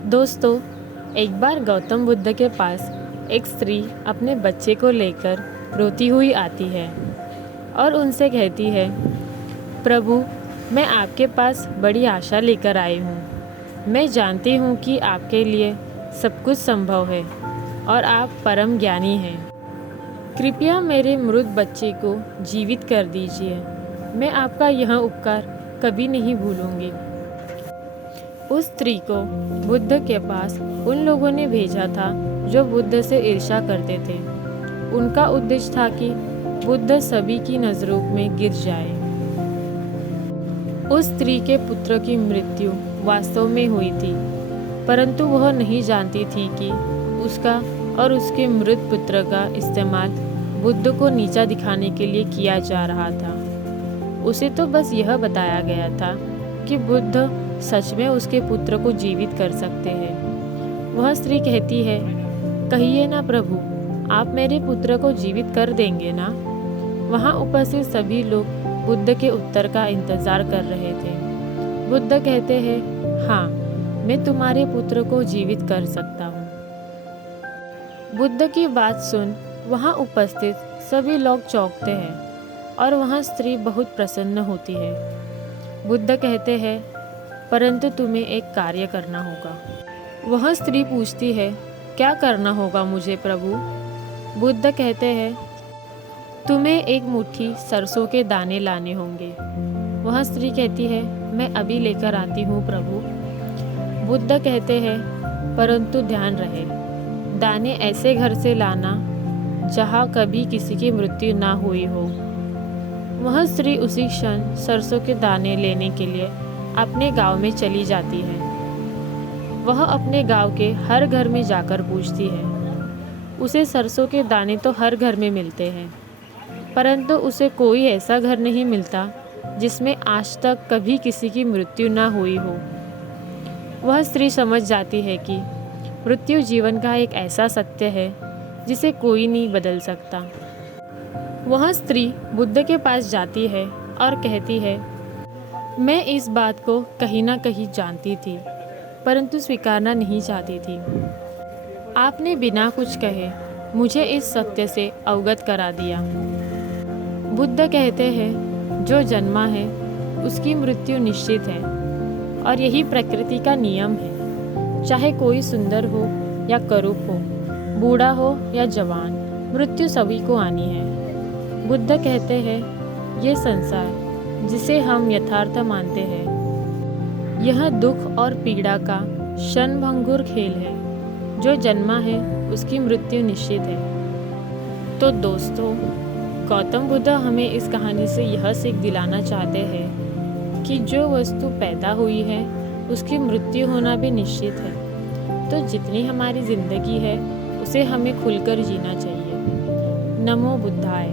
दोस्तों, एक बार गौतम बुद्ध के पास एक स्त्री अपने बच्चे को लेकर रोती हुई आती है और उनसे कहती है, प्रभु, मैं आपके पास बड़ी आशा लेकर आई हूँ। मैं जानती हूँ कि आपके लिए सब कुछ संभव है और आप परम ज्ञानी हैं। कृपया मेरे मृत बच्चे को जीवित कर दीजिए। मैं आपका यह उपकार कभी नहीं भूलूंगी। उस स्त्री को बुद्ध के पास उन लोगों ने भेजा था जो बुद्ध से ईर्ष्या करते थे। उनका उद्देश्य था कि बुद्ध सभी की नज़रों में गिर जाए। उस स्त्री के पुत्र की मृत्यु वास्तव में हुई थी, परंतु वह नहीं जानती थी कि उसका और उसके मृत पुत्र का इस्तेमाल बुद्ध को नीचा दिखाने के लिए किया जा रहा था। उसे तो बस यह बताया गया था कि बुद्ध सच में उसके पुत्र को जीवित कर सकते हैं। वह स्त्री कहती है, कहिए ना प्रभु, आप मेरे पुत्र को जीवित कर देंगे ना? वहाँ उपस्थित सभी लोग बुद्ध के उत्तर का इंतजार कर रहे थे। बुद्ध कहते हैं, हाँ, मैं तुम्हारे पुत्र को जीवित कर सकता हूँ। बुद्ध की बात सुन वहाँ उपस्थित सभी लोग चौंकते हैं और वहाँ स्त्री बहुत प्रसन्न होती है। बुद्ध कहते हैं, परंतु तुम्हें एक कार्य करना होगा। वह स्त्री पूछती है, क्या करना होगा मुझे प्रभु? बुद्ध कहते हैं, तुम्हें एक मुट्ठी सरसों के दाने लाने होंगे। वह स्त्री कहती है, मैं अभी लेकर आती हूँ प्रभु। बुद्ध कहते हैं, परंतु ध्यान रहे, दाने ऐसे घर से लाना जहाँ कभी किसी की मृत्यु ना हुई हो। वह स्त्री उसी क्षण सरसों के दाने लेने के लिए अपने गांव में चली जाती है। वह अपने गांव के हर घर में जाकर पूछती है। उसे सरसों के दाने तो हर घर में मिलते हैं, परंतु उसे कोई ऐसा घर नहीं मिलता जिसमें आज तक कभी किसी की मृत्यु ना हुई हो। वह स्त्री समझ जाती है कि मृत्यु जीवन का एक ऐसा सत्य है जिसे कोई नहीं बदल सकता। वह स्त्री बुद्ध के पास जाती है और कहती है, मैं इस बात को कहीं ना कहीं जानती थी, परंतु स्वीकारना नहीं चाहती थी। आपने बिना कुछ कहे मुझे इस सत्य से अवगत करा दिया। बुद्ध कहते हैं, जो जन्मा है उसकी मृत्यु निश्चित है और यही प्रकृति का नियम है। चाहे कोई सुंदर हो या करूप हो, बूढ़ा हो या जवान, मृत्यु सभी को आनी है। बुद्ध कहते हैं, ये संसार जिसे हम यथार्थ मानते हैं, यह दुख और पीड़ा का क्षणभंगुर खेल है। जो जन्मा है उसकी मृत्यु निश्चित है। तो दोस्तों, गौतम बुद्ध हमें इस कहानी से यह सीख दिलाना चाहते हैं कि जो वस्तु पैदा हुई है उसकी मृत्यु होना भी निश्चित है। तो जितनी हमारी जिंदगी है उसे हमें खुलकर जीना चाहिए। नमो बुद्धाय।